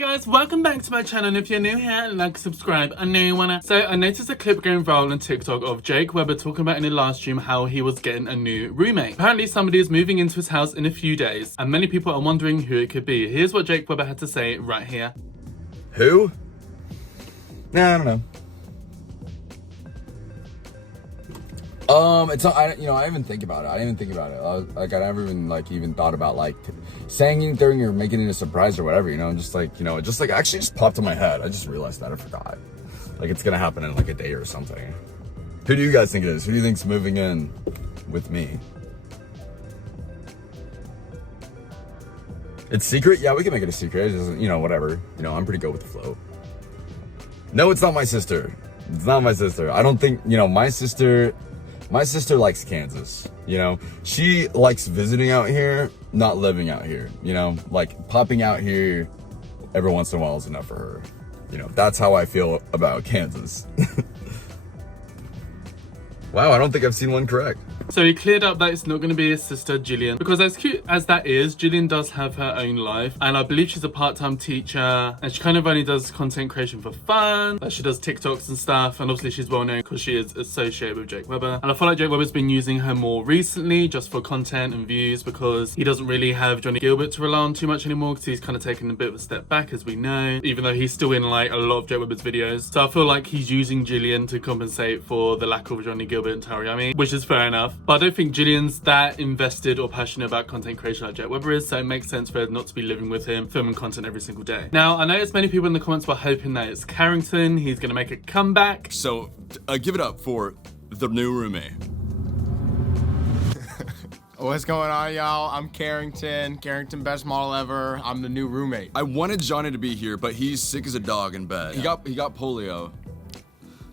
Hey guys, welcome back to my channel, and if you're new here, like, subscribe, I know you wanna. So I noticed a clip going viral on TikTok of Jake Webber talking about in a live stream how he was getting a new roommate. Apparently somebody is moving into his house in a few days, and many people are wondering who it could be. Here's what Jake Webber had to say right here. Who? Nah, I don't know. It's not, I didn't even think about it. I never even thought about saying anything or making it a surprise or whatever, it actually just popped in my head. I just realized that I forgot. It's gonna happen in a day or something. Who do you guys think it is? Who do you think's moving in with me? It's secret? Yeah, we can make it a secret. It's just, whatever. I'm pretty good with the flow. No, it's not my sister. It's not my sister. I don't think, my sister likes Kansas, She likes visiting out here, not living out here, popping out here every once in a while is enough for her. That's how I feel about Kansas. Wow, I don't think I've seen one correct. So he cleared up that it's not going to be his sister Jillian, because as cute as that is, Jillian does have her own life, and I believe she's a part-time teacher, and she kind of only does content creation for fun. She does TikToks and stuff, and obviously she's well known because she is associated with Jake Webber. And I feel like Jake Webber's been using her more recently just for content and views, because he doesn't really have Johnny Gilbert to rely on too much anymore, because he's kind of taken a bit of a step back, as we know, even though he's still in a lot of Jake Webber's videos. So I feel like he's using Jillian to compensate for the lack of Johnny Gilbert and Tariami, which is fair enough. But I don't think Jillian's that invested or passionate about content creation like Jake Webber is, so it makes sense for her not to be living with him, filming content every single day. Now, I noticed many people in the comments were hoping that it's Carrington, he's gonna make a comeback. So, give it up for the new roommate. What's going on, y'all? I'm Carrington, best model ever. I'm the new roommate. I wanted Johnny to be here, but he's sick as a dog in bed. Yeah. He got polio.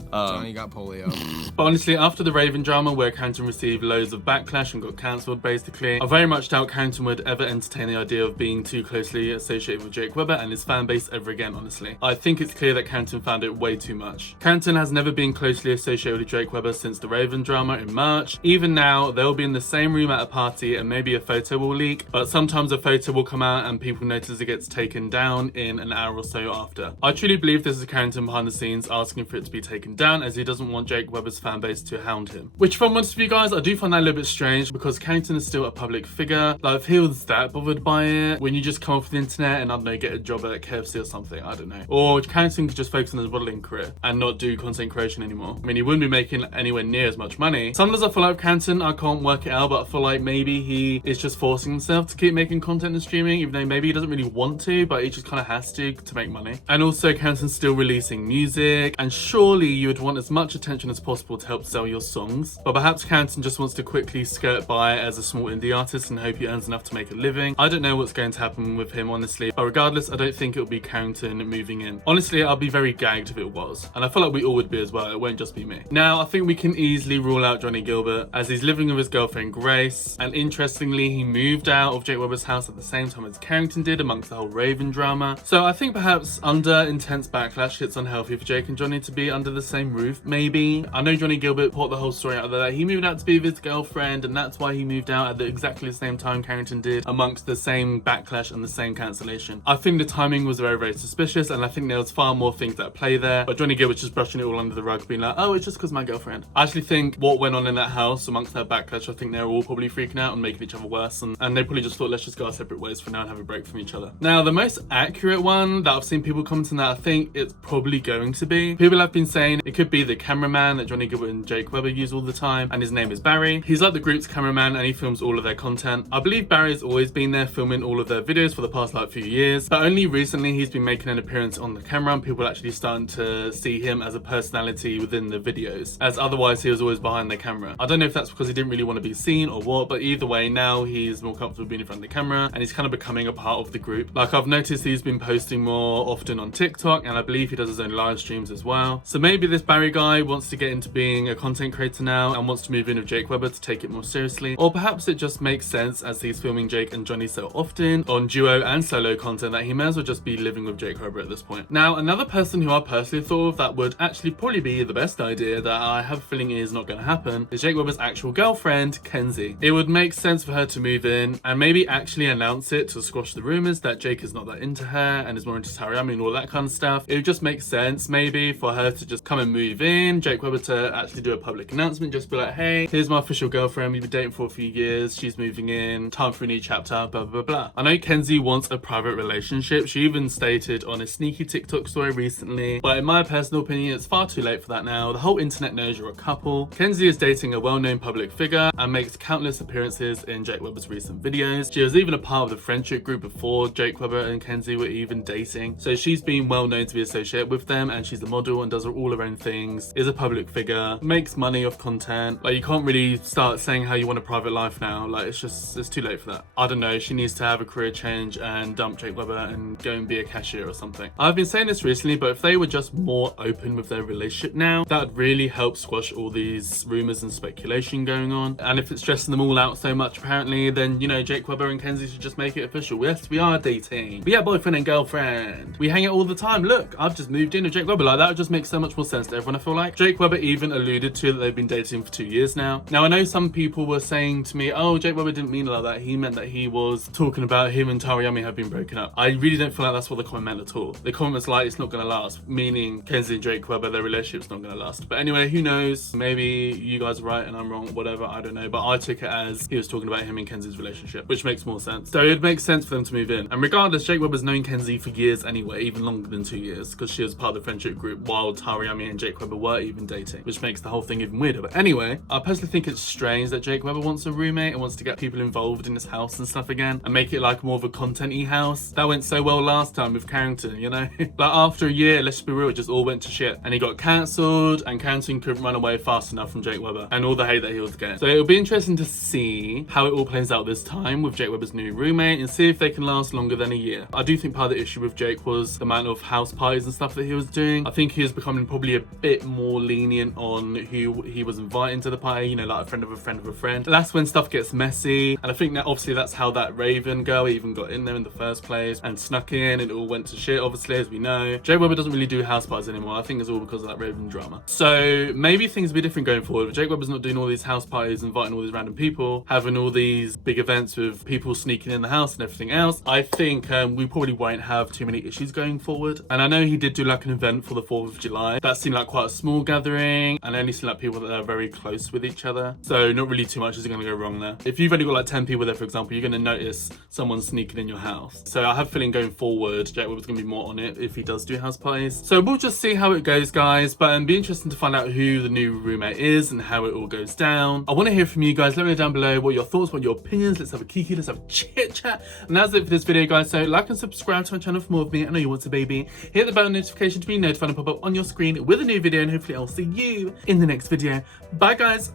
Johnny got polio. But honestly, after the Raven drama where Carrington received loads of backlash and got cancelled basically, I very much doubt Carrington would ever entertain the idea of being too closely associated with Jake Webber and his fan base ever again, honestly. I think it's clear that Carrington found it way too much. Carrington has never been closely associated with Jake Webber since the Raven drama in March. Even now, they'll be in the same room at a party and maybe a photo will leak, but sometimes a photo will come out and people notice it gets taken down in an hour or so after. I truly believe this is Carrington behind the scenes asking for it to be taken down, as he doesn't want Jake Webber's fan base to hound him. Which, if I'm honest with you guys, I do find that a little bit strange, because Carrington is still a public figure. If he was that bothered by it, when you just come off the internet and, I don't know, get a job at KFC or something, I don't know. Or Carrington could just focus on his modeling career and not do content creation anymore. I mean, he wouldn't be making anywhere near as much money. Sometimes I feel like Carrington, I can't work it out, but I feel like maybe he is just forcing himself to keep making content and streaming, even though maybe he doesn't really want to, but he just kind of has to make money. And also, Carrington's still releasing music, and surely you would want as much attention as possible to help sell your songs. But perhaps Carrington just wants to quickly skirt by as a small indie artist and hope he earns enough to make a living. I don't know what's going to happen with him, honestly, but regardless, I don't think it'll be Carrington moving in. Honestly, I'll be very gagged if it was, and I feel like we all would be as well. It won't just be me. Now, I think we can easily rule out Johnny Gilbert, as he's living with his girlfriend Grace, and interestingly, he moved out of Jake Webber's house at the same time as Carrington did, amongst the whole Raven drama. So I think perhaps under intense backlash, it's unhealthy for Jake and Johnny to be under the same roof, maybe. I know Johnny Gilbert put the whole story out there that he moved out to be with his girlfriend, and that's why he moved out at exactly the same time Carrington did, amongst the same backlash and the same cancellation. I think the timing was very, very suspicious, and I think there was far more things at play there, but Johnny Gilbert's just brushing it all under the rug, being like, oh, it's just because my girlfriend. I actually think what went on in that house amongst that backlash, I think they were all probably freaking out and making each other worse, and they probably just thought, let's just go our separate ways for now and have a break from each other. Now, the most accurate one that I've seen people commenting that I think it's probably going to be, people have been saying it could be the cameraman that Johnny Gilbert and Jake Webber use all the time, and his name is Barry. He's like the group's cameraman and he films all of their content. I believe Barry's always been there filming all of their videos for the past few years, but only recently he's been making an appearance on the camera and people are actually starting to see him as a personality within the videos, as otherwise he was always behind the camera. I don't know if that's because he didn't really want to be seen or what, but either way, now he's more comfortable being in front of the camera and he's kind of becoming a part of the group. I've noticed he's been posting more often on TikTok, and I believe he does his own live streams as well. So maybe this this Barry guy wants to get into being a content creator now and wants to move in with Jake Webber to take it more seriously, or perhaps it just makes sense as he's filming Jake and Johnny so often on duo and solo content that he may as well just be living with Jake Webber at this point. Now, another person who I personally thought of that would actually probably be the best idea that I have a feeling is not going to happen is Jake Webber's actual girlfriend, Kenzie. It would make sense for her to move in and maybe actually announce it to squash the rumors that Jake is not that into her and is more into Tariami and all that kind of stuff. It would just make sense maybe for her to just come and move in, Jake Webber to actually do a public announcement, just be like, hey, here's my official girlfriend, we've been dating for a few years, she's moving in, time for a new chapter, blah blah blah. I know Kenzie wants a private relationship. She even stated on a sneaky TikTok story recently, but in my personal opinion it's far too late for that now. The whole internet knows you're a couple. Kenzie is dating a well-known public figure and makes countless appearances in Jake Webber's recent videos. She was even a part of the friendship group before Jake Webber and Kenzie were even dating, so she's been well known to be associated with them, and she's a model and does all her own things, is a public figure, makes money off content. Like, you can't really start saying how you want a private life now. Like, it's too late for that. I don't know, she needs to have a career change and dump Jake Webber and go and be a cashier or something. I've been saying this recently, but if they were just more open with their relationship now, that would really help squash all these rumors and speculation going on. And if it's stressing them all out so much apparently, then, you know, Jake Webber and Kenzie should just make it official. Yes, we are dating. We are boyfriend and girlfriend. We hang out all the time. Look, I've just moved in with Jake Webber. Like, that would just make so much more sense to everyone, I feel like. Jake Webber even alluded to that they've been dating for 2 years now. Now, I know some people were saying to me, oh, Jake Webber didn't mean it like that. He meant that he was talking about him and Tariami have been broken up. I really don't feel like that's what the comment meant at all. The comment was like, it's not going to last, meaning Kenzie and Jake Webber, their relationship's not going to last. But anyway, who knows? Maybe you guys are right and I'm wrong, whatever, I don't know. But I took it as he was talking about him and Kenzie's relationship, which makes more sense. So it makes sense for them to move in. And regardless, Jake Webber's known Kenzie for years anyway, even longer than 2 years, because she was part of the friendship group while Tariami and Jake Webber were even dating, which makes the whole thing even weirder. But anyway, I personally think it's strange that Jake Webber wants a roommate and wants to get people involved in his house and stuff again and make it like more of a content-y house. That went so well last time with Carrington, you know? Like, after a year, let's be real, it just all went to shit. And he got cancelled and Carrington couldn't run away fast enough from Jake Webber and all the hate that he was getting. So it'll be interesting to see how it all plays out this time with Jake Webber's new roommate and see if they can last longer than a year. I do think part of the issue with Jake was the amount of house parties and stuff that he was doing. I think he was becoming probably a bit more lenient on who he was inviting to the party, you know, like a friend of a friend of a friend. That's when stuff gets messy, and I think that obviously that's how that Raven girl even got in there in the first place and snuck in, and it all went to shit, obviously, as we know. Jake Webber doesn't really do house parties anymore. I think it's all because of that Raven drama. So maybe things will be different going forward. Jake Webber's not doing all these house parties, inviting all these random people, having all these big events with people sneaking in the house and everything else. I think we probably won't have too many issues going forward. And I know he did do like an event for the 4th of July. That seemed like quite a small gathering, and only seemed like people that are very close with each other. So not really too much is going to go wrong there. If you've only got like 10 people there, for example, you're going to notice someone sneaking in your house. So I have a feeling going forward, Jake Webber's going to be more on it if he does do house parties. So we'll just see how it goes, guys. But it'll be interesting to find out who the new roommate is and how it all goes down. I want to hear from you guys. Let me know down below what your thoughts, what your opinions. Let's have a kiki, let's have a chit chat. And that's it for this video, guys. So like and subscribe to my channel for more of me. I know you want to, baby. Hit the bell notification to be notified and pop up on your screen with a new video, and hopefully I'll see you in the next video. Bye, guys.